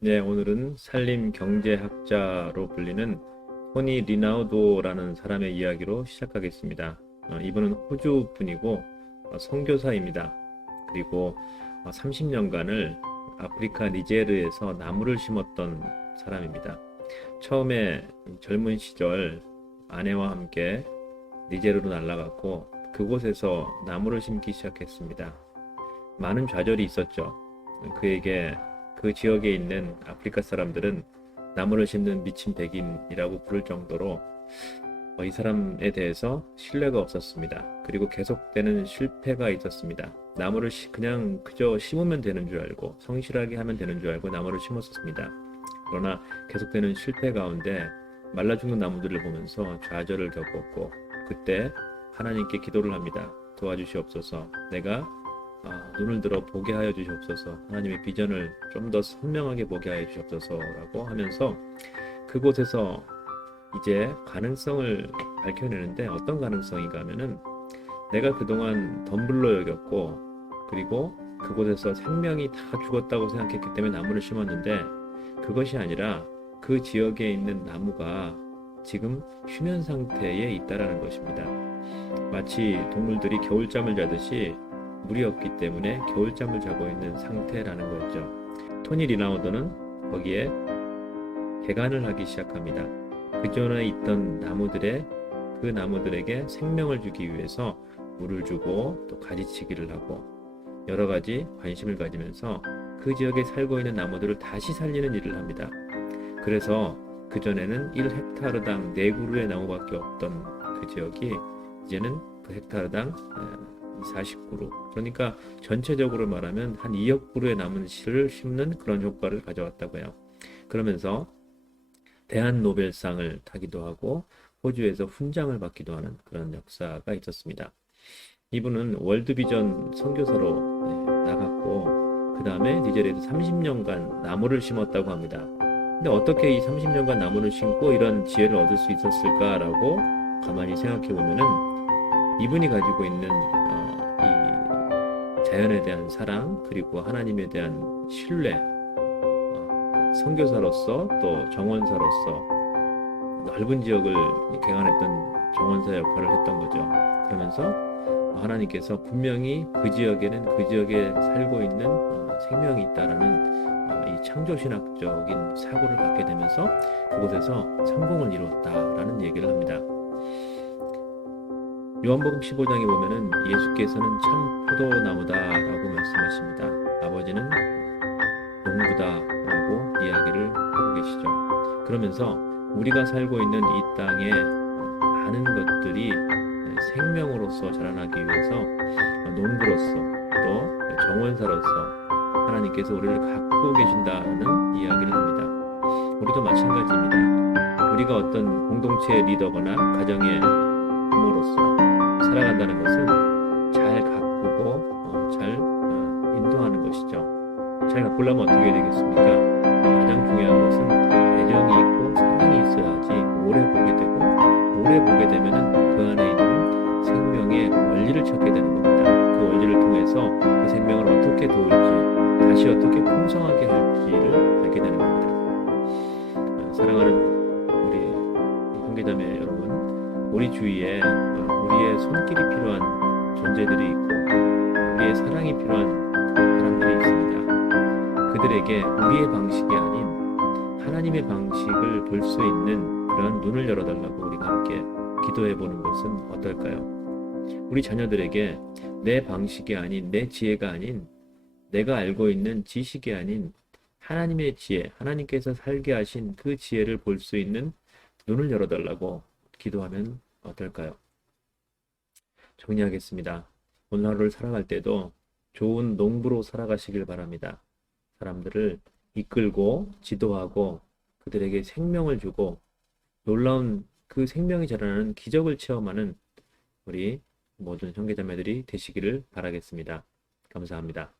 네, 오늘은 산림 경제학자로 불리는 토니 리나우도라는 사람의 이야기로 시작하겠습니다. 이분은 호주 분이고 선교사입니다. 그리고 30년간을 아프리카 니제르에서 나무를 심었던 사람입니다. 처음에 젊은 시절 아내와 함께 니제르로 날아갔고 그곳에서 나무를 심기 시작했습니다. 많은 좌절이 있었죠. 그에게 그 지역에 있는 아프리카 사람들은 나무를 심는 미친 백인이라고 부를 정도로 이 사람에 대해서 신뢰가 없었습니다. 그리고 계속되는 실패가 있었습니다. 나무를 그냥 그저 심으면 되는 줄 알고 성실하게 하면 되는 줄 알고 나무를 심었습니다. 그러나 계속되는 실패 가운데 말라 죽는 나무들을 보면서 좌절을 겪었고 그때 하나님께 기도를 합니다. 도와주시옵소서. 내가 눈을 들어 보게 하여 주시옵소서. 하나님의 비전을 좀 더 선명하게 보게 하여 주시옵소서라고 하면서 그곳에서 이제 가능성을 밝혀내는데 어떤 가능성인가 하면은 내가 그동안 덤불로 여겼고 그리고 그곳에서 생명이 다 죽었다고 생각했기 때문에 나무를 심었는데 그것이 아니라 그 지역에 있는 나무가 지금 휴면 상태에 있다라는 것입니다. 마치 동물들이 겨울잠을 자듯이 물이 없기 때문에 겨울잠을 자고 있는 상태라는 거죠. 토니 리나우도는 거기에 개간을 하기 시작합니다. 그 전에 있던 그 나무들에게 생명을 주기 위해서 물을 주고 또 가지치기를 하고 여러 가지 관심을 가지면서 그 지역에 살고 있는 나무들을 다시 살리는 일을 합니다. 그래서 그 전에는 1헥타르당 4그루의 나무밖에 없던 그 지역이 이제는 그 헥타르당 40그루, 그러니까 전체적으로 말하면 한 2억 그루의 나무를 심는 그런 효과를 가져왔다고 해요. 그러면서 대한노벨상을 타기도 하고 호주에서 훈장을 받기도 하는 그런 역사가 있었습니다. 이분은 월드비전 선교사로 나갔고 그 다음에 니제리아에서 30년간 나무를 심었다고 합니다. 근데 어떻게 이 30년간 나무를 심고 이런 지혜를 얻을 수 있었을까라고 가만히 생각해 보면은 이분이 가지고 있는 이 자연에 대한 사랑 그리고 하나님에 대한 신뢰, 선교사로서 또 정원사로서 넓은 지역을 개간했던 정원사 역할을 했던 거죠. 그러면서 하나님께서 분명히 그 지역에는 그 지역에 살고 있는 생명이 있다라는 이 창조신학적인 사고를 갖게 되면서 그곳에서 성공을 이루었다라는 얘기를 합니다. 요한복음 15장에 보면은 예수께서는 참 포도나무다라고 말씀하십니다. 아버지는 농부다라고 이야기를 하고 계시죠. 그러면서 우리가 살고 있는 이 땅에 많은 것들이 생명으로서 자라나기 위해서 농부로서 또 정원사로서 하나님께서 우리를 갖고 계신다는 이야기를 합니다. 우리도 마찬가지입니다. 우리가 어떤 공동체의 리더거나 가정의 부모로서 살아간다는 것은 잘 가꾸고 잘 인도하는 것이죠. 잘 가꾸려면 어떻게 해야 되겠습니까? 가장 중요한 것은 애정이 있고 사랑이 있어야지 오래 보게 되고 오래 보게 되면은 그 안에 있는 생명의 원리를 찾게 되는 겁니다. 그 원리를 통해서 그 생명을 어떻게 도울지 다시 어떻게 풍성하게 할지를 알게 되는 겁니다. 사랑하는 우리 형제자매 여러분, 우리 주위에 우리의 손길이 필요한 존재들이 있고 우리의 사랑이 필요한 사람들이 있습니다. 그들에게 우리의 방식이 아닌 하나님의 방식을 볼 수 있는 그런 눈을 열어달라고 우리가 함께 기도해보는 것은 어떨까요? 우리 자녀들에게 내 방식이 아닌 내 지혜가 아닌 내가 알고 있는 지식이 아닌 하나님의 지혜, 하나님께서 살게 하신 그 지혜를 볼 수 있는 눈을 열어달라고 기도하면 어떨까요? 정리하겠습니다. 오늘 하루를 살아갈 때도 좋은 농부로 살아가시길 바랍니다. 사람들을 이끌고 지도하고 그들에게 생명을 주고 놀라운 그 생명이 자라나는 기적을 체험하는 우리 모든 형제자매들이 되시기를 바라겠습니다. 감사합니다.